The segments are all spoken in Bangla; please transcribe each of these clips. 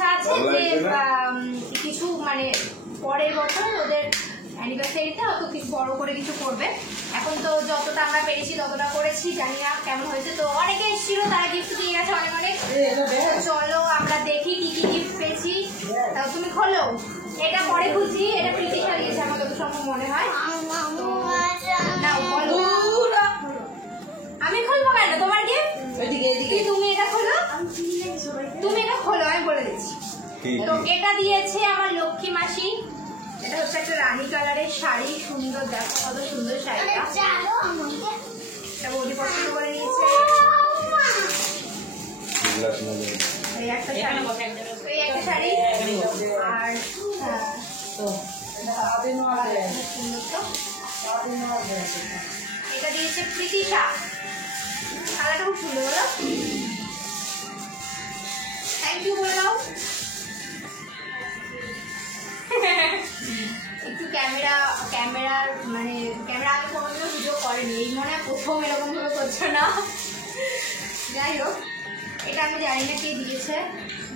ইচ্ছা আছে যে কিছু মানে পরের বছর ওদের অ্যানিভার্সারিতে অত কিছু বড় করে কিছু করবে। এখন তো যতটা আমরা পেরেছি ততটা করেছি, জানি না কেমন হয়েছে। তো অনেকে এসেছিল, তারা গিফট দিয়ে গেছে অনেক অনেক। চলো আমরা দেখি কি কি গিফট পেয়েছি। তাও তুমি খোলো, এটা পরে খুঁজি। এটা প্রীতিশা দিয়েছে আমার যত সম্ভব মনে হয়। না বলো, আমি খুলবো কেন তোমার গিফট? তুমি এটা খোলো, তুমি এটা খোলো, আমি বলে দিচ্ছি। তো এটা দিয়েছে আমার লক্ষ্মী মাসি। এটা হচ্ছে একটা রানী কালারের শাড়ি, সুন্দর, দেখো কত সুন্দর শাড়িটা। এটা বৌদি পছন্দ করে নিয়েছে। এই একটা শাড়ি আর এটা দিয়েছে প্রীতিশা। কালারটা খুব সুন্দর, বলো থ্যাংক ইউ বলে দাও। একটু ক্যামেরার মানে ক্যামেরা আগে কোনোদিনও ভিডিও করেনি, এই মনে হয় প্রথম এরকম ভাবে করছে না। যাই হোক, এটা আমি জানি না কে দিয়েছে,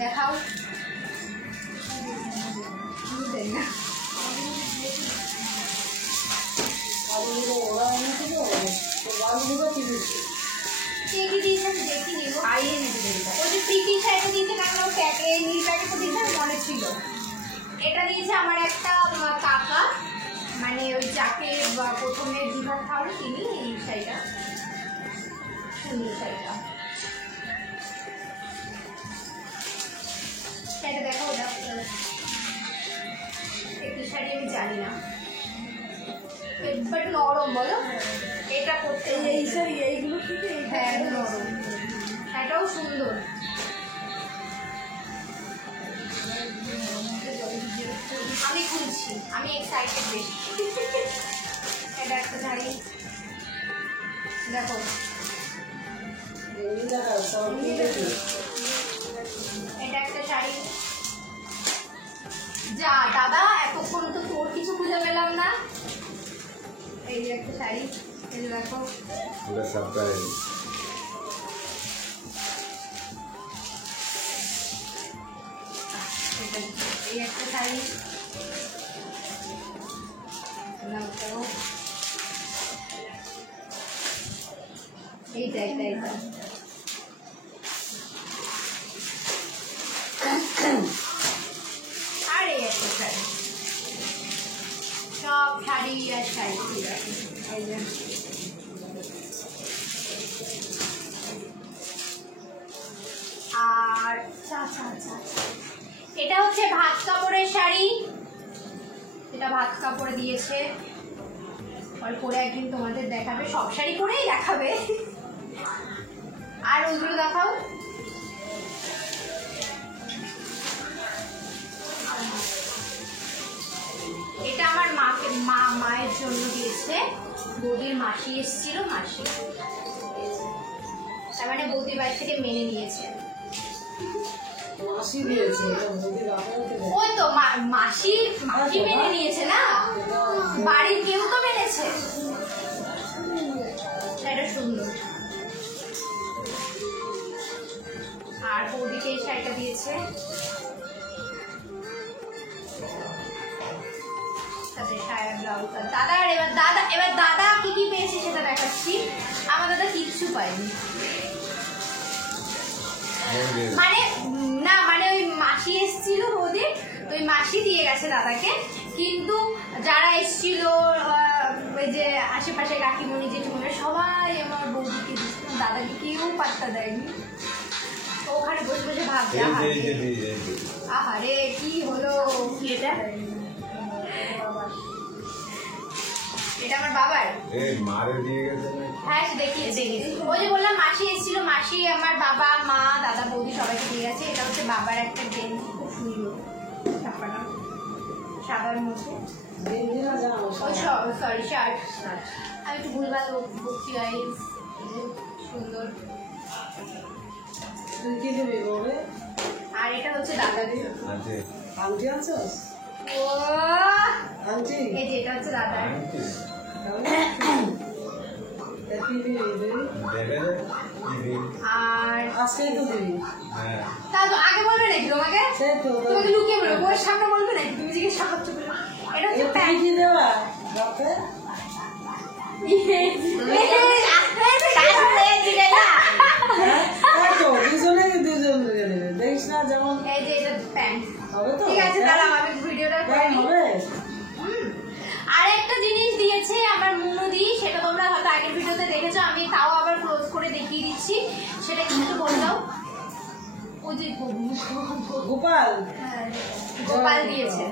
দেখাও। না কে দিয়েছে আমি দেখিনি, আইয়ে দিতে ওই যে প্রীতিশা এটা দিয়েছে, কারণ ও প্যাকে নীল প্যাকেটটা দিয়েছে মনে ছিল। এটা দিয়েছে আমার একটা কাকা, মানে ওই যাকে প্রথমে জিভার খাওয়ালো তিনি। এই শাড়িটা সুন্দর, শাড়িটা দেখো। ওটা একটু শাড়ি আমি জানি না, বাট নরম, বলো এটা করতে এইগুলো থেকে। হ্যাঁ নরম, এটাও সুন্দর। আমি খুলছি, আমি এক্সাইটেড বেশি। এটা একটা শাড়ি দেখো, এটা একটা শাড়ি। যা দাদা, এতক্ষণ তো তোর কিছু খুঁজে পেলাম না। এই যে একটা শাড়ি, এই যে দেখো, এই একটা শাড়ি। এইটা এইটা এইটা আর এই একটা শাড়ি। সব শাড়ি আর শাড়ি। আর এটা হচ্ছে ভাত কাপড়ের শাড়ি, এটা ভাত কাপড় দিয়েছে। পরে একদিন তোমাদের দেখাবে, সব শাড়ি পরেই দেখাবে। আর ওইগুলো দেখাও। এটা আমার মায়ের জন্য দিয়েছে, বৌদির মাসি এসেছিল, মাসি তার মানে বৌদির বাড়ি থেকে মেনে নিয়েছে। ওই তো মাসি মেনে নিয়েছে না, বাড়ির কেউ তো মেনেছে। এটা সুন্দর। আর বৌদিকে এই শাড়িটা দিয়েছে। দাদা এবার দাদা কি কি পেয়েছে সেটা দেখাচ্ছি। আমার দাদা কিচ্ছু পায়নি, মানে না, মানে ওই মাসি এসেছিল বৌদি, ওই মাসি দিয়ে গেছে দাদাকে। কিন্তু যারা এসেছিল ওই যে আশেপাশে কাকিমণি জেঠিমণি সবাই আমার বৌদিকে দিচ্ছিল, দাদাকে কেউ পাত্তা দেয়নি। ওখানে বসে বসে ভাবছে আহারে কি হলো। এটা এটা আমার বাবার। হ্যাঁ দেখিয়েছি, ওই যে বললাম মাসি এসেছিল, মাসি আমার বাবা মা দাদা বৌদি সবাইকে দিয়ে গেছে। এটা হচ্ছে বাবার একটা গেঞ্জি, খুব সুন্দর ছাপানো সাদার মধ্যে। সরি শার্ট, আমি একটু ভুলভাল বলছি গাইস। সুন্দর। আর এটা হচ্ছে দাদাদের। এই যে এটা হচ্ছে দাদার। আর আজকেই তো দিবি। তা তো আগে বলবে নাকি তোমাকে? তোমাকে লুকিয়ে বলবে, বউয়ের সামনে বলবে নাকি? তুমি জিজ্ঞেসা করছো বলে। এটা হচ্ছে প্যান্ট। কি দেওয়া রাতে? দেখিস না যেমন এই যে এটা প্যান্ট হবে তো? ঠিক আছে, দাঁড়াও আমি ভিডিওটা করে নিই। হবে। আর একটা জিনিস দিয়েছে আমার মুনুদি, সেটা তোমরা হয়তো আগের ভিডিওতে দেখেছো, আমি তাও আবার ক্লোজ করে দেখিয়ে দিচ্ছি। সেটা কিন্তু বলে দাও। ওই যে গোপাল গোপাল দিয়েছে,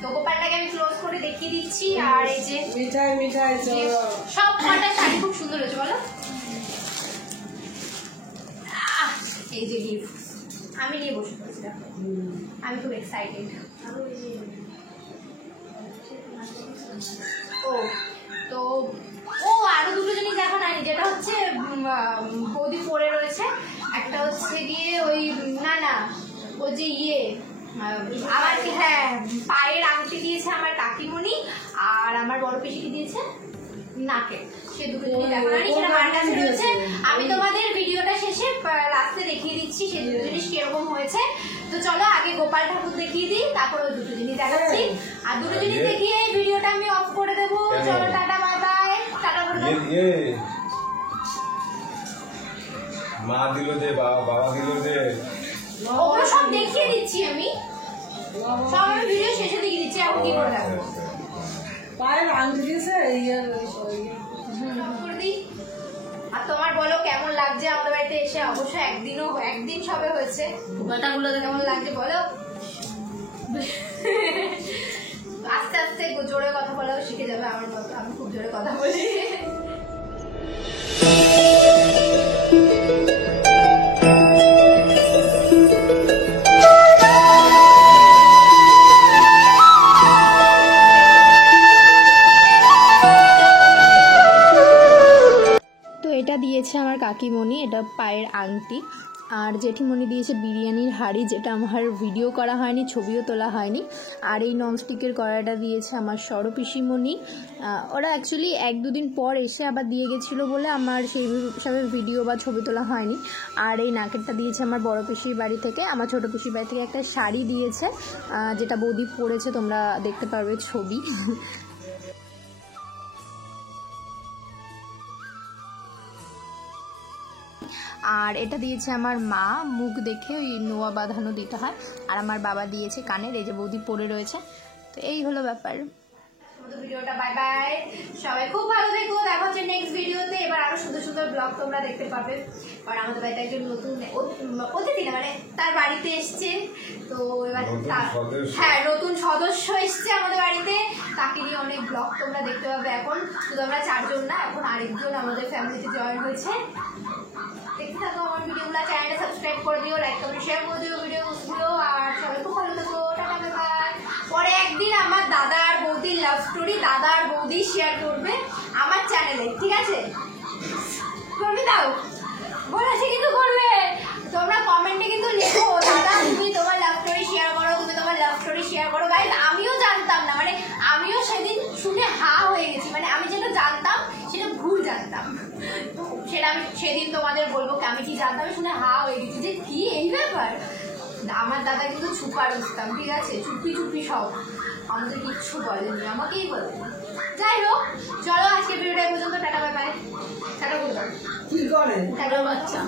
তো গোপালটাকে আমি ক্লোজ করে দেখিয়ে দিচ্ছি। আর এই যে মিঠাই মিঠাই চলো সব কটা শাড়ি খুব সুন্দর হয়েছে বলো। এই যে গিফট আমি নিয়ে বসে পড়ছি, আমি খুব এক্সাইটেড। ও তো ও আরো দুটো জিনিস দেখা নাই, যেটা হচ্ছে বৌদি পরে রয়েছে। একটা হচ্ছে গিয়ে ওই না ওই যে আমার হ্যাঁ পায়ের আংটি দিয়েছে আমার কাকিমণি, আর আমার বড় পিসিকে দিয়েছে নাকে। সে দুটো জিনিস দেখা নাই, সেটা আমার কাছে রয়েছে। আমি তোমাদের ভিডিওটা শেষে লাস্টে দেখিয়ে দিচ্ছি সে দুটো জিনিস কিরকম হয়েছে। তো চলো আগে গোপাল ঠাকুর দেখিয়ে দিই, তারপর ওই দুটো জিনিস দেখাচ্ছি। আর দুটো জিনিস দেখিয়ে ভিডিওটা আমি অফ করে দেবো। চলো টাটা বাই বাই। টাটা করে দাও। মা দিল যে বাবা দিল যে, ওগুলো সব দেখিয়ে দিচ্ছি আমি, সব আমি ভিডিও শেষে দেখিয়ে দিচ্ছি। এখন কি করে রাখবো পায়ের আংটি দিয়েছে করে দিই। আর তোমার বলো কেমন লাগছে আমাদের বাড়িতে এসে? অবশ্যই একদিন সবে হয়েছে। গোটাগুলো কেমন লাগছে বলো। আস্তে আস্তে জোরে কথা বলাও শিখে যাবে আমার মতো, আমি খুব জোরে কথা বলি। এটা দিয়েছে আমার কাকিমণি, এটা পায়ের আংটি। আর জেঠিমণি দিয়েছে বিরিয়ানির হাঁড়ি, যেটা আমার ভিডিও করা হয়নি, ছবিও তোলা হয়নি। আর এই ননস্টিকের কড়াইটা দিয়েছে আমার সরো পিসিমণি। ওরা অ্যাকচুয়ালি 1-2 দিন পর এসে আবার দিয়ে গেছিলো বলে আমার সেই হিসাবে ভিডিও বা ছবি তোলা হয়নি। আর এই নাকেরটা দিয়েছে আমার বড় পিসির বাড়ি থেকে, আমার ছোটো পিসির বাড়ি থেকে একটা শাড়ি দিয়েছে, যেটা বৌদি পরেছে, তোমরা দেখতে পারবে ছবি। আর এটা দিয়েছে আমার মা, মুখ দেখে ওই নোয়া বাঁধানো দিতে হয়। আর আমার বাবা দিয়েছে কানের, এই যে বৌদি পরে রয়েছে। তো এই হলো ব্যাপার। ভিডিওটা বাই বাই, সবাই খুব ভালো থেকো। দেখা হচ্ছে নেক্সট ভিডিওতে। এবার আরো সুন্দর সুন্দর ব্লগ তোমরা দেখতে পাবে। আর আমাদের বাড়িতে একজন নতুন অতিথি না মানে তার বাড়িতে এসছে, তো এবার হ্যাঁ নতুন সদস্য এসছে আমাদের বাড়িতে, তাকে নিয়ে অনেক ব্লগ তোমরা দেখতে পাবে। এখন শুধু আমরা 4 জন না, এখন আরেকজন আমাদের ফ্যামিলিতে জয়েন হয়েছে। দেখতে থাকো আমার ভিডিওগুলো, চ্যানেলটা সাবস্ক্রাইব করে দিও, লাইক কমেন্ট শেয়ার করে দিও ভিডিওগুলো। আর সবাই খুব ভালো থেকো, টাটা বাই বাই। পরে একদিন আমার দাদা আর বৌদির লাভ স্টোরি দাদা আর বৌদি শেয়ার করবে আমার চ্যানেলে, ঠিক আছে? করবি দাও বলেছি কিন্তু করবে। তোমরা কমেন্টে কিন্তু লেখো দাদা তুমি তোমার লাভ স্টোরি শেয়ার করো, তুমি তোমার লাভ স্টোরি শেয়ার করো। গাইস আমিও জানতাম না, মানে আমিও সেদিন শুনে হা হয়ে গেছি, মানে আমি যেটা জানতাম সেটা ভুল জানতাম। সেটা আমি সেদিন তোমাদের বলবো আমি কি জানতাম, শুনে হা হয়ে গেছি যে কি এই ব্যাপার। আমার দাদা কিন্তু ছুপা রুখতাম, ঠিক আছে? চুপি চুপি সব, আমাদের কিচ্ছু বলেনি, আমাকেই বলেনি। যাই হোক চলো আজকে ভিডিওটা পর্যন্ত, টাটা বাই বাই। টাটা বলবো কি করে টাটা বাচ্চা।